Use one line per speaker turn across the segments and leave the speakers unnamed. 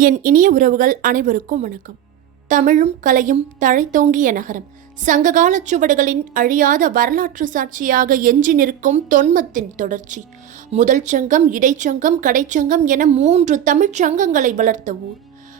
என் இனிய உறவுகள் அனைவருக்கும் வணக்கம். தமிழும் கலையும் தழைத்தோங்கிய நகரம் சங்ககால சுவடுகளின் அழியாத வரலாற்று சாட்சியாக எஞ்சி நிற்கும் தொன்மத்தின் தொடர்ச்சி. முதல் சங்கம் இடைச்சங்கம் கடைச்சங்கம் என மூன்று தமிழ்ச் சங்கங்களை வளர்த்த ஊர்.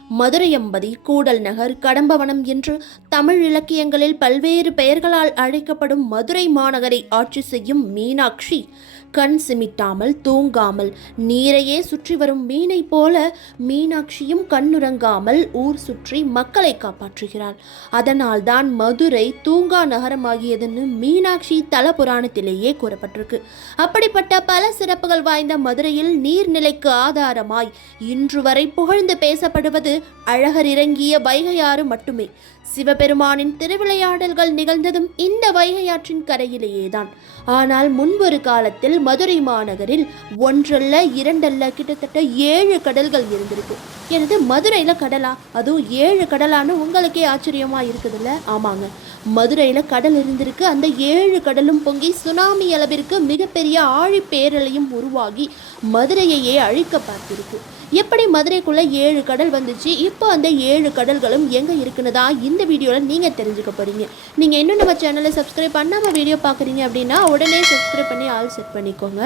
மதுரையம்பதி கூடல் நகர் கடம்பவனம் என்று தமிழ் இலக்கியங்களில் பல்வேறு பெயர்களால் அழைக்கப்படும் மதுரை மாநகரை ஆட்சி செய்யும் மீனாட்சி. கண் சிமிட்டாமல் தூங்காமல் நீரையே சுற்றி வரும் மீனை போல மீனாட்சியும் கண்ணுறங்காமல் ஊர் சுற்றி மக்களை காப்பாற்றுகிறாள். அதனால்தான் மதுரை தூங்கா நகரமாகியதுன்னு மீனாட்சி தல புராணத்திலேயே கூறப்பட்டிருக்கு. அப்படிப்பட்ட பல சிறப்புகள் வாய்ந்த மதுரையில் நீர்நிலைக்கு ஆதாரமாய் இன்று வரை புகழ்ந்து பேசப்படுவது அழகர் இறங்கிய வைகையாறு மட்டுமே. சிவபெருமானின் திருவிளையாடல்கள் நிகழ்ந்ததும் இந்த வைகையாற்றின் கரையிலேயேதான். ஆனால் முன்பொரு காலத்தில் மதுரை மாநகரில் ஒன்றல்ல இரண்டல்ல கிட்டத்தட்ட ஏழு கடல்கள் இருந்திருக்கு. எனது மதுரையில கடலா? அதுவும் ஏழு கடலான்னு உங்களுக்கே ஆச்சரியமா இருக்குதுல்ல? ஆமாங்க. மதுரையில கடல் இருந்திருக்கு. அந்த ஏழு கடலும் பொங்கி சுனாமி அளவிற்கு மிகப்பெரிய ஆழி பேரலையும் உருவாகி மதுரையையே அழிக்க பார்த்திருக்கு. எப்படி மதுரைக்குள்ள ஏழு கடல் வந்துச்சு? இப்போ அந்த ஏழு கடல்களும் எங்க இருக்குன்னு தான் இந்த வீடியோவில் நீங்கள் தெரிஞ்சுக்க போறீங்க. நீங்கள் இன்னும் நம்ம சேனலை சப்ஸ்கிரைப் பண்ணாமல் வீடியோ பார்க்குறீங்க அப்படின்னா உடனே சப்ஸ்கிரைப் பண்ணி ஆல் செட் பண்ணிக்கோங்க.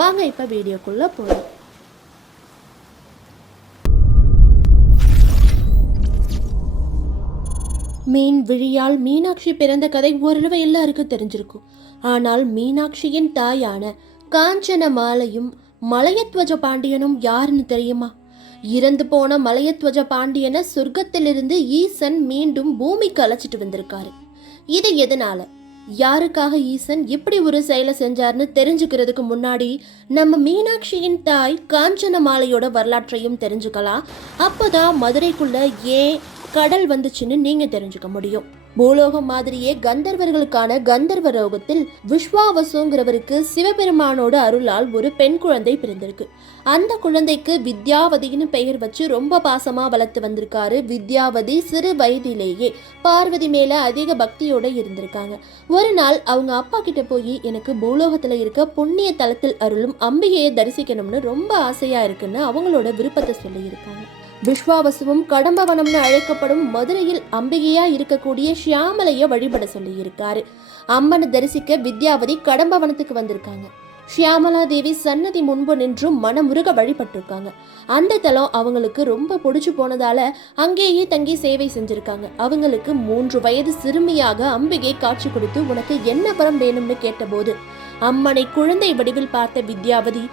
வாங்க இப்போ வீடியோக்குள்ளே போகலாம் மீன் விழியால் மீனாட்சி பிறந்த கதை ஓரளவு எல்லாருக்கும் தெரிஞ்சிருக்கும். ஆனால் மீனாட்சியின் தாயான காஞ்சன மாலையும் மலையத்வஜ பாண்டியனும் யாருன்னு தெரியுமா? இறந்து போன மலையத்வஜ பாண்டியனை சொர்க்கத்திலிருந்து ஈசன் மீண்டும் பூமிக்கு அழைச்சிட்டு வந்திருக்காரு. இது எதனால? யாருக்காக ஈசன் இப்படி ஒரு செயலை செஞ்சார்னு தெரிஞ்சுக்கிறதுக்கு முன்னாடி நம்ம மீனாட்சியின் தாய் காஞ்சன மாலையோட வரலாற்றையும் தெரிஞ்சுக்கலாம். அப்போதான் மதுரைக்குள்ள ஏன் கடல் வந்துச்சுன்னு நீங்க தெரிஞ்சுக்க முடியும். பூலோகம் மாதிரியே கந்தர்வர்களுக்கான கந்தர்வ ரோகத்தில் விஸ்வாவசுங்கிறவருக்கு சிவபெருமானோட அருளால் ஒரு பெண் குழந்தை பிறந்திருக்கு. அந்த குழந்தைக்கு வித்யாவதின்னு பெயர் வச்சு ரொம்ப பாசமா வளர்த்து வந்திருக்காரு வித்யாவதி சிறு வயதிலேயே. பார்வதி மேல அதிக பக்தியோட இருந்திருக்காங்க. ஒரு நாள் அவங்க அப்பா கிட்ட போய் எனக்கு பூலோகத்துல இருக்க புண்ணிய தலத்தில் அருளும் அம்பிகையை தரிசிக்கணும்னு ரொம்ப ஆசையா இருக்குன்னு அவங்களோட விருப்பத்தை சொல்லியிருக்காங்க. விஸ்வாவசுவும் கடம்பவனம்னு அழைக்கப்படும் மதுரையில் அம்பிகையா இருக்கக்கூடிய ஷியாமலைய வழிபட சொல்லியிருக்காரு. அம்மனை தரிசிக்க வித்யாவதி கடம்பவனத்துக்கு வந்திருக்காங்க. ஷியாமலா தேவி சன்னதி முன்பு நின்றும் மனமுருக வழிபட்டிருக்காங்க. அந்த தலம் அவங்களுக்கு ரொம்ப பிடிச்சு போனதால அங்கேயே தங்கி சேவை செஞ்சிருக்காங்க. அவங்களுக்கு மூன்று வயது சிறுமியாக அம்பிகை காட்சி கொடுத்து உனக்கு என்ன வரம் வேணும்னு கேட்டபோது அம்மனை குழந்தை வடிவில் பார்த்த வித்யாவதி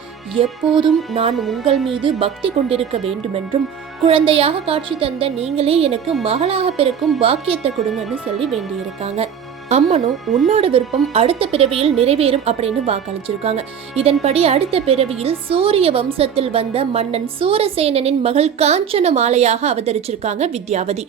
எப்போதும் நான் உங்கள் மீது பக்தி கொண்டிருக்க வேண்டுமென்றும் குழந்தையாக காட்சி தந்த நீங்களே எனக்கு மகளாக பிறக்கும் பாக்கியத்தை கொடுங்கன்னு சொல்லி வேண்டியிருக்காங்க. அம்மனும் உன்னோட விருப்பம் அடுத்த பிறவியில் நிறைவேறும் அப்படின்னு வாக்களிச்சிருக்காங்க. இதன்படி அடுத்த பிறவியில் சூரிய வம்சத்தில் வந்த மன்னன் சூரசேனனின் மகள் காஞ்சன மாலையாக அவதரிச்சிருக்காங்க வித்யாவதி.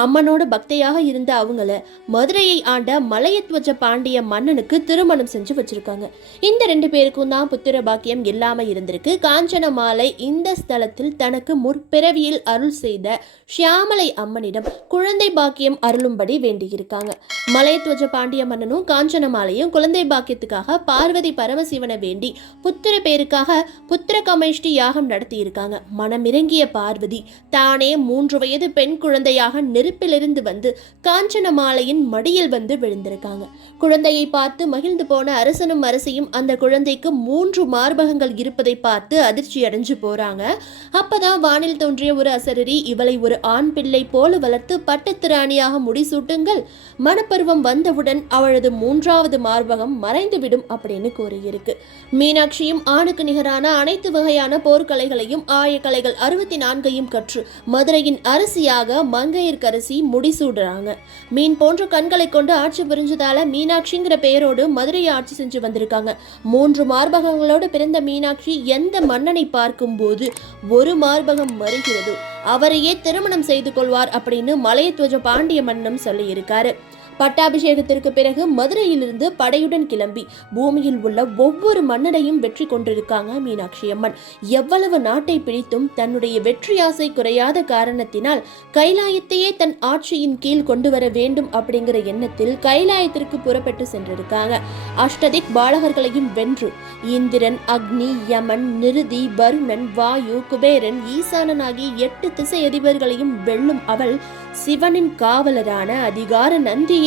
அம்மனோட பக்தையாக இருந்த அவங்கள மதுரையை ஆண்ட மலையத்வஜ பாண்டிய மன்னனுக்கு திருமணம் செஞ்சு வச்சிருக்காங்க. இந்த ரெண்டு பேருக்கும் தான் புத்திர பாக்கியம் இல்லாம இருந்திருக்கு. காஞ்சன மாலை இந்த ஸ்தலத்தில் தனக்கு முற்பிறவியில் அருள் செய்த ஷியாமலை அம்மனிடம் குழந்தை பாக்கியம் அருளும்படி வேண்டியிருக்காங்க. மலையத்வஜ ராஜராஜ பாண்டிய மன்னனும் காஞ்சன மாலையும் குழந்தை பாக்கியத்துக்காக பார்வதி பரமசிவனை வேண்டி புத்திர பேருக்காக புத்திர கமேஷ்டி யாகம் நடத்தியிருக்காங்க. மனமிறங்கிய பார்வதி தானே மூன்று வயது பெண் குழந்தையாக நெருப்பிலிருந்து வந்து காஞ்சன மாலையின் மடியில் வந்து விழுந்திருக்காங்க. குழந்தையை பார்த்து மகிழ்ந்து போன அரசனும் அரசியும் அந்த குழந்தைக்கு மூன்று மார்பகங்கள் இருப்பதை பார்த்து அதிர்ச்சி அடைஞ்சு போறாங்க. அப்பதான் வானில் தோன்றிய ஒரு அசரரி இவளை ஒரு ஆண் பிள்ளை போல வளர்த்து பட்டத்திராணியாக முடிசூட்டுங்கள். மனப்பருவம் வந்த வந்தவுடன் அவளது மூன்றாவது மார்பகம் மறைந்துவிடும் அப்படின்னு கூறியிருக்கு. மீனாட்சியும் ஆணுக்கு நிகரான அனைத்து வகையான போர்க்கலைகளையும் ஆயக்கலைகள் அறுபத்தி நான்கையும் கற்று மதுரையின் அரசியாக மங்கையர்க்கரசி முடிசூடுறாங்க. மீன் போன்ற கண்களை கொண்டு ஆட்சி புரிஞ்சதால மீனாட்சிங்கிற பெயரோடு மதுரையை ஆட்சி செஞ்சு வந்திருக்காங்க. மூன்று மார்பகங்களோடு பிறந்த மீனாட்சி எந்த மன்னனை பார்க்கும்போது ஒரு மார்பகம் மறுகிறது அவரையே திருமணம் செய்து கொள்வார் அப்படின்னு மலையத்வஜ பாண்டிய மன்னம் சொல்லியிருக்காரு. பட்டாபிஷேகத்திற்கு பிறகு மதுரையிலிருந்து படையுடன் கிளம்பி பூமியில் உள்ள ஒவ்வொரு மன்னரையும் வெற்றி கொண்டிருக்காங்க மீனாட்சி அம்மன். எவ்வளவு நாட்டை பிடித்தும் தன்னுடைய வெற்றி ஆசை குறையாத காரணத்தினால் கைலாயத்தையே தன் ஆட்சியின் கீழ் கொண்டு வர வேண்டும் அப்படிங்கிற எண்ணத்தில் கைலாயத்திற்கு புறப்பட்டு சென்றிருக்காங்க. அஷ்டதிக் பாலகர்களையும் வென்று இந்திரன் அக்னி யமன் நிருதி வருணன் வாயு குபேரன் ஈசானன் ஆகிய எட்டு திசை அதிபர்களையும் வெல்லும் அவள் சிவனின் காவலரான அதிகார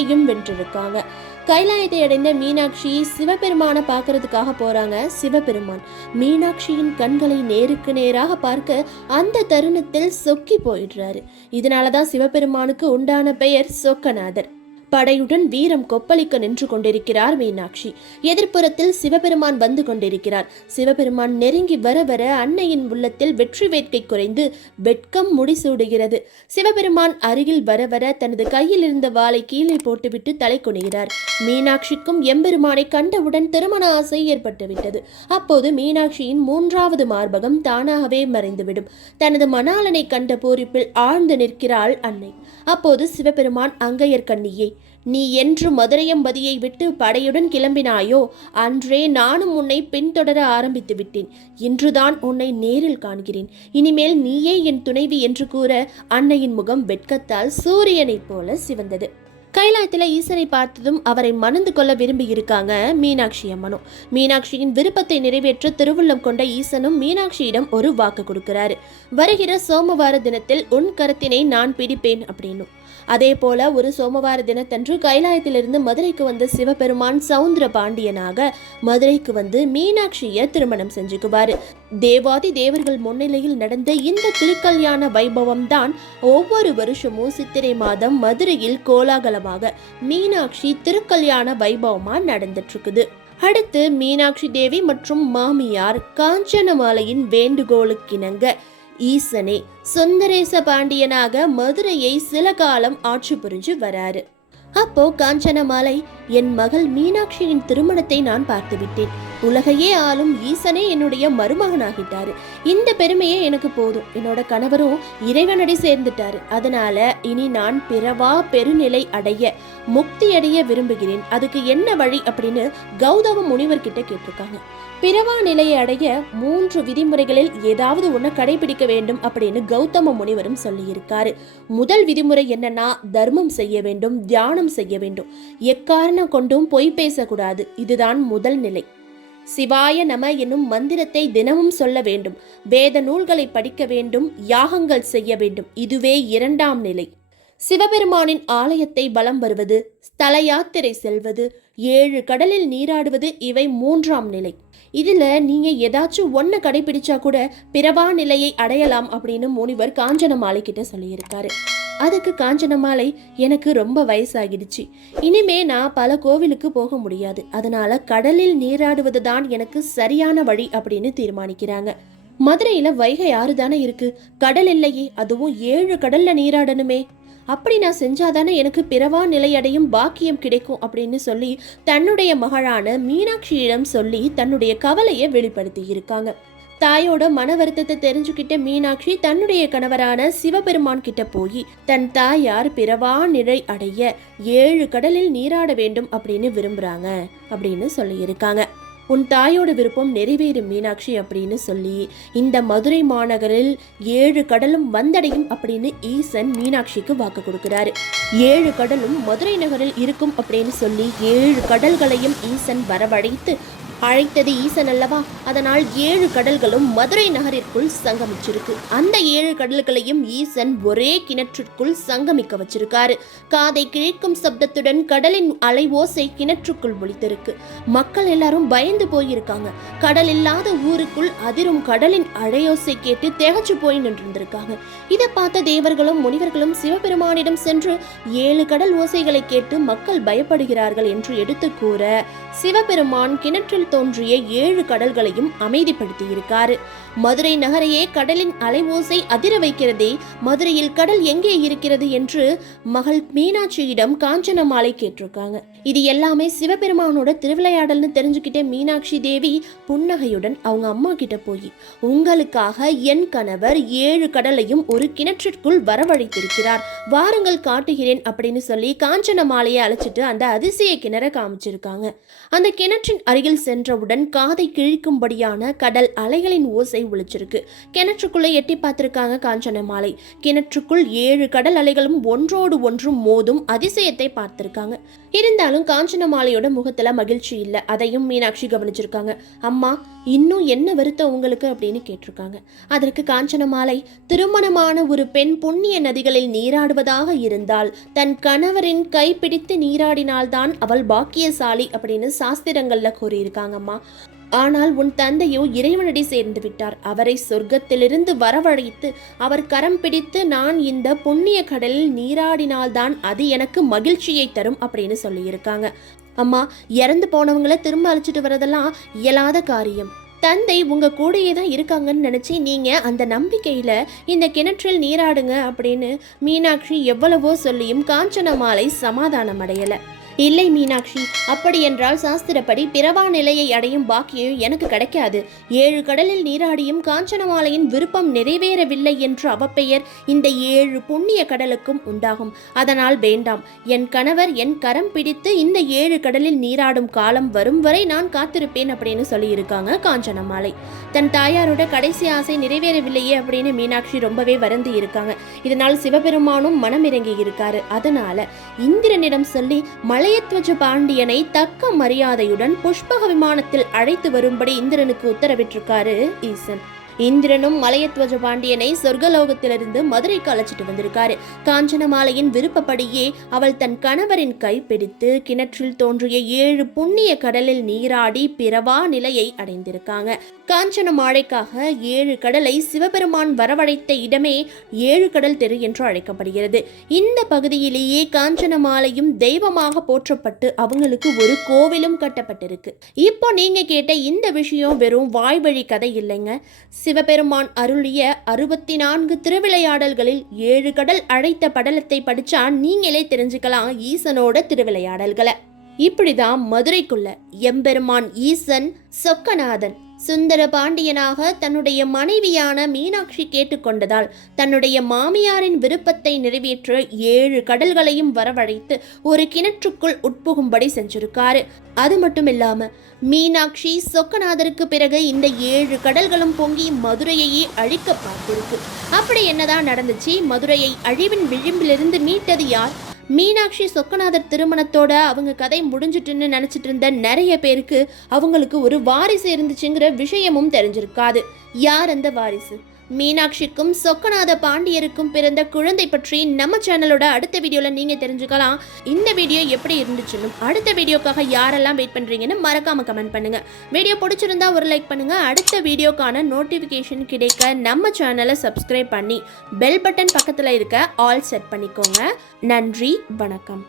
நந்தியையும் வென்றிருக்காங்க. கைலாயத்தை அடைந்த மீனாட்சி சிவபெருமானை பார்க்கறதுக்காக போறாங்க சிவபெருமான். மீனாட்சியின் கண்களை நேருக்கு நேராக பார்க்க அந்த தருணத்தில் சொக்கி போயிடுறாரு. இதனாலதான் சிவபெருமானுக்கு உண்டான பெயர் சொக்கநாதர். படையுடன் வீரம் கொப்பளிக்க நின்று கொண்டிருக்கிறார் மீனாட்சி. எதிர்ப்புறத்தில் சிவபெருமான் வந்து கொண்டிருக்கிறார். சிவபெருமான் நெருங்கி வர வர அன்னையின் உள்ளத்தில் வெற்றி வேட்கை குறைந்து வெட்கம் முடிசூடுகிறது. சிவபெருமான் அருகில் வர வர தனது கையில் இருந்த வாளை கீழே போட்டுவிட்டு தலை குனிகிறார். மீனாட்சிக்கும் எம்பெருமானை கண்டவுடன் திருமண ஆசை ஏற்பட்டுவிட்டது. அப்போது மீனாட்சியின் மூன்றாவது மார்பகம் தானாகவே மறைந்துவிடும். தனது மணாளனை கண்ட பூரிப்பில் ஆழ்ந்து நிற்கிறாள் அன்னை. அப்போது சிவபெருமான் அங்கையர் கண்ணியை நீ என்று மதுரையம்பதியை விட்டு படையுடன் கிளம்பினாயோ அன்றே நானும் உன்னை பின்தொடர ஆரம்பித்து விட்டேன். இன்றுதான் உன்னை நேரில் காண்கிறேன். இனிமேல் நீயே என் துணைவி என்று கூற அன்னையின் முகம் வெட்கத்தால் சூரியனைப் போல சிவந்தது. கைலாயத்தில் ஈசனை பார்த்ததும் அவரை மணந்து கொள்ள விரும்பி இருக்காங்க மீனாட்சி அம்மனும் மீனாட்சியின் விருப்பத்தை நிறைவேற்ற திருவுள்ளம் கொண்ட ஈசனும் மீனாட்சியிடம் ஒரு வாக்கு கொடுக்கிறாரு. வருகிற சோமவார தினத்தில் உன் கருத்தினை நான் பிடிப்பேன் அப்படின்னு அதே போல ஒரு சோமவார தினத்தன்று கைலாயத்திலிருந்து மதுரைக்கு வந்த சிவபெருமான் சவுந்தர பாண்டியனாக மதுரைக்கு வந்து மீனாட்சியை திருமணம் செஞ்சுக்குவார். தேவாதி தேவர்கள் முன்னிலையில் நடந்த இந்த திருக்கல்யாண வைபவம் தான் ஒவ்வொரு வருஷமும் சித்திரை மாதம் மதுரையில் கோலாகலமாக மீனாட்சி திருக்கல்யாண வைபவமா நடந்துட்டு இருக்குது அடுத்து மீனாட்சி தேவி மற்றும் மாமியார் காஞ்சனமாலையின் வேண்டுகோளுக்கிணங்க ஈசனே சுந்தரேச பாண்டியனாக மதுரையை சில காலம் ஆட்சி புரிஞ்சு வராரு. அப்போ காஞ்சனமாலை என் மகள் மீனாட்சியின் திருமணத்தை நான் பார்த்து விட்டேன் உலகையே ஆளும் ஈசனே என்னுடைய மருமகனாகிட்டாரு. இந்த பெருமையே எனக்கு போதும். என்னோட கணவரும் இறைவனடி சேர்ந்துட்டாரு. அதனால இனி நான் பிறவா பெருநிலை அடைய முக்தி அடைய விரும்புகிறேன். அதுக்கு என்ன வழி அப்படின்னு கௌதம முனிவர் கிட்ட கேட்டிருக்காங்க. பிறவா நிலையை அடைய மூன்று விதிமுறைகளில் ஏதாவது ஒன்று கடைபிடிக்க வேண்டும் அப்படின்னு கௌதம முனிவரும் சொல்லியிருக்காரு. முதல் விதிமுறை என்னன்னா தர்மம் செய்ய வேண்டும் தியானம் செய்ய வேண்டும். எக்காரணம் கொண்டும் பொய் பேசக்கூடாது. இதுதான் முதல் நிலை. சிவாய நம என்னும் மந்திரத்தை தினமும் சொல்ல வேண்டும். வேத நூல்களை படிக்க வேண்டும் யாகங்கள் செய்ய வேண்டும். இதுவே இரண்டாம் நிலை. சிவபெருமானின் ஆலயத்தை பலம் வருவது ஸ்தல யாத்திரை செல்வது ஏழு கடலில் நீராடுவது இவை மூன்றாம் நிலை. இதுல நீங்க ஏதாச்சும் ஒன்ன கடைபிடிச்சா கூட பிறவா நிலையை அடையலாம் அப்படின்னு முனிவர் காஞ்சனமாலை கிட்ட சொல்லியிருக்காரு. அதுக்கு காஞ்சனமாலை எனக்கு ரொம்ப வயசாகிடுச்சு. இனிமே நான் பல கோவிலுக்கு போக முடியாது. அதனால கடலில் நீராடுவது தான் எனக்கு சரியான வழி அப்படின்னு தீர்மானிக்கிறாங்க. மதுரையில வைகை ஆறு தானே இருக்கு. கடல் இல்லையே அதுவும் ஏழு கடல்ல நீராடணுமே. அப்படி நான் செஞ்சாதானே எனக்கு பிறவா நிலையடையும் பாக்கியம் கிடைக்கும் அப்படின்னு சொல்லி தன்னுடைய மகளான மீனாட்சியிடம் சொல்லி தன்னுடைய கவலையை வெளிப்படுத்தி இருக்காங்க. தாயோட மன வருத்தத்தை தெரிஞ்சுக்கிட்ட மீனாட்சி தன்னுடைய கணவரான சிவபெருமான் கிட்ட போய் தன் தாயார் பிறவா நிலை அடைய ஏழு கடலில் நீராட வேண்டும் அப்படின்னு விரும்புறாங்க அப்படின்னு சொல்லியிருக்காங்க. உன் தாயோட விருப்பம் நிறைவேறும் மீனாட்சி அப்படின்னு சொல்லி இந்த மதுரை மாநகரில் ஏழு கடலும் வந்தடையும் அப்படின்னு ஈசன் மீனாட்சிக்கு வாக்கு கொடுக்கிறாரு. ஏழு கடலும் மதுரை நகரில் இருக்கும் அப்படின்னு சொல்லி ஏழு கடல்களையும் ஈசன் வரவழைத்து அழைத்தது ஈசன் அல்லவா? அதனால் ஏழு கடல்களும் மதுரை நகரிற்குள் சங்கமிச்சிருக்கு. அந்த ஏழு கடல்களையும் ஈசன் ஒரே கிணற்றுக்குள் சங்கமிக்க வச்சிருக்காரு. காதை கிழிக்கும் சப்தத்துடன் கடலின் அலை ஓசை கிணற்றுக்குள் ஒழித்திருக்கு மக்கள் எல்லாரும் பயந்து போயிருக்காங்க. கடல் இல்லாத ஊருக்குள் அதிரும் கடலின் அழையோசை கேட்டு திகச்சு போய் நின்றிருந்திருக்காங்க. இதை பார்த்த தேவர்களும் முனிவர்களும் சிவபெருமானிடம் சென்று ஏழு கடல் ஓசைகளை கேட்டு மக்கள் பயப்படுகிறார்கள் என்று எடுத்து கூற சிவபெருமான் கிணற்றில் தோன்றிய ஏழு கடல்களையும் அமைதிப்படுத்தியிருக்காரு. மதுரை நகரையே கடலின் அலை ஓசை அதிர வைக்கிறதே மதுரையில் கடல் எங்கே இருக்கிறது என்று மகள் மீனாட்சியிடம் காஞ்சனமாலை கேட்டிருக்காங்க. இது எல்லாமே சிவபெருமானோட திருவிளையாடல்னு தெரிஞ்சுக்கிட்டே மீனாட்சி தேவி புன்னகையுடன் அவங்க அம்மா கிட்ட போய் உங்களுக்காக என் கணவர் ஏழு கடலையும் ஒரு கிணற்றிற்குள் வரவழைத்திருக்கிறார். வாருங்கள் காட்டுகிறேன் அப்படின்னு சொல்லி காஞ்சன மாலையை அழைச்சிட்டு அந்த அதிசய கிணற காமிச்சிருக்காங்க. அந்த கிணற்றின் அருகில் சென்றவுடன் காதை கிழிக்கும்படியான கடல் அலைகளின் ஓசை ஒழிச்சிருக்கு கிணற்றுக்குள்ளே எட்டி பார்த்திருக்காங்க காஞ்சனமாலை கிணற்றுக்குள் ஏழு கடல் அலைகளும் ஒன்றோடு ஒன்றும் மோதும் அதிசயத்தை பார்த்திருக்காங்க. இருந்தாலும் காஞ்சனமாலையோட முகத்துல மகிழ்ச்சி இல்லை. அதையும் மீனாட்சி கவனிச்சிருக்காங்க. அம்மா இன்னும் என்ன வருத்தம் உங்களுக்கு அப்படின்னு கேட்டிருக்காங்க. அதற்கு காஞ்சனமாலை திருமணமான ஒரு பெண் புண்ணிய நதிகளில் நீராடுவதாக இருந்தால் தன் கணவரின் கைப்பிடித்து நீராடினால்தான் அவள் பாக்கியசாலி அப்படின்னு சாஸ்திரங்கள்ல இருந்தாங்கம்மா ஆனால் உன் தந்தையோ இறைவனடி சேர்ந்து விட்டார். அவரை சொர்க்கத்திலிருந்து வரவழைத்து அவர் கரம் பிடித்து நான் இந்த புண்ணிய கடலில் நீராடினால்தான் அது எனக்கு மகிழ்ச்சியை தரும் அப்படின்னு சொல்லியிருக்காங்க. அம்மா இறந்து போனவங்கள திரும்ப அழைச்சிட்டு வரதெல்லாம் இயலாத காரியம். தந்தை உங்க கூடையே தான் இருக்காங்கன்னு நினைச்சு நீங்க அந்த நம்பிக்கையில இந்த கிணற்றில் நீராடுங்க அப்படின்னு மீனாட்சி எவ்வளவோ சொல்லியும் காஞ்சன மாலை சமாதானம் அடையல இல்லை மீனாட்சி அப்படி என்றால் சாஸ்திரப்படி பிறவா நிலையை அடையும் பாக்கியம் எனக்கு கிடைக்காது. ஏழு கடலில் நீராடியும் காஞ்சனமாலையின் விருப்பம் நிறைவேறவில்லை என்று அவப்பெயர் இந்த ஏழு புண்ணிய கடலுக்கும் உண்டாகும். அதனால் வேண்டாம். என் கணவர் என் கரம் பிடித்து இந்த ஏழு கடலில் நீராடும் காலம் வரும் வரை நான் காத்திருப்பேன் அப்படின்னு சொல்லியிருக்காங்க காஞ்சனமாலை. தன் தாயாரோட கடைசி ஆசை நிறைவேறவில்லையே அப்படின்னு மீனாட்சி ரொம்பவே வருந்தி இருக்காங்க. இதனால் சிவபெருமானும் மனமிறங்கி இருக்காரு. அதனால இந்திரனிடம் சொல்லி மலையத்வஜ பாண்டியனை தக்க மரியாதையுடன் புஷ்பக விமானத்தில் அழைத்து வரும்படி இந்திரனுக்கு உத்தரவிட்டிருக்காரு ஈசன். இந்திரனும் மலையத்வஜ பாண்டியனை சொர்க்கலோகத்திலிருந்து மதுரைக்கு அழைச்சிட்டு வந்திருக்காரு. காஞ்சனமாலையின் விருப்பப்படியே அவள் தன் கணவரின் கைப்பிடித்து கிணற்றில் தோன்றிய ஏழு புண்ணிய கடலில் நீராடி பிறவா நிலையை அடைந்திருக்காங்க. காஞ்சன மாழைக்காக ஏழு கடலை சிவபெருமான் வரவழைத்த இடமே ஏழு கடல் தெரு என்று அழைக்கப்படுகிறது. இந்த பகுதியிலேயே காஞ்சன மாலையும் தெய்வமாக போற்றப்பட்டு அவங்களுக்கு ஒரு கோவிலும் கட்டப்பட்டிருக்கு. இப்போ நீங்க கேட்ட இந்த விஷயம் வெறும் வாய்வழி கதை இல்லைங்க. சிவபெருமான் அருளிய அறுபத்தி நான்கு திருவிளையாடல்களில் ஏழு கடல் அழைத்த படலத்தை படிச்சா நீங்களே தெரிஞ்சுக்கலாம் ஈசனோட திருவிளையாடல்களை. இப்படிதான் மதுரைக்குள்ள எம்பெருமான் ஈசன் சொக்கநாதன் சுந்தர பாண்டியனாக தன்னுடைய மனைவியான மீனாட்சி கேட்டுக்கொண்டதால் தன்னுடைய மாமியாரின் விருப்பத்தை நிறைவேற்ற ஏழு கடல்களையும் வரவழைத்து ஒரு கிணற்றுக்குள் உட்புகும்படி செஞ்சிருக்காரு. அது மட்டும் இல்லாம மீனாட்சி சொக்கநாதருக்கு பிறகு இந்த ஏழு கடல்களும் பொங்கி மதுரையையே அழிக்க பார்த்திருக்கு. அப்படி என்னதான் நடந்துச்சு? மதுரையை அழிவின் விளிம்பிலிருந்து மீட்டது யார்? மீனாட்சி சொக்கநாதர் திருமணத்தோட அவங்க கதை முடிஞ்சிட்டுன்னு நினச்சிட்டு இருந்த நிறைய பேருக்கு அவங்களுக்கு ஒரு வாரிசு இருந்துச்சுங்கிற விஷயமும் தெரிஞ்சிருக்காது. யார் அந்த வாரிசு? மீனாட்சிக்கும் சொக்கநாத பாண்டியருக்கும் பிறந்த குழந்தை பற்றி நம்ம சேனலோட அடுத்த வீடியோவில் நீங்கள் தெரிஞ்சுக்கலாம். இந்த வீடியோ எப்படி இருந்துச்சுன்னு அடுத்த வீடியோக்காக யாரெல்லாம் வெயிட் பண்ணுறீங்கன்னு மறக்காம கமெண்ட் பண்ணுங்க. வீடியோ பிடிச்சிருந்தா ஒரு லைக் பண்ணுங்க. அடுத்த வீடியோக்கான நோட்டிஃபிகேஷன் கிடைக்க நம்ம சேனலை சப்ஸ்கிரைப் பண்ணி பெல் பட்டன் பக்கத்தில் இருக்க ஆல் செட் பண்ணிக்கோங்க. நன்றி வணக்கம்.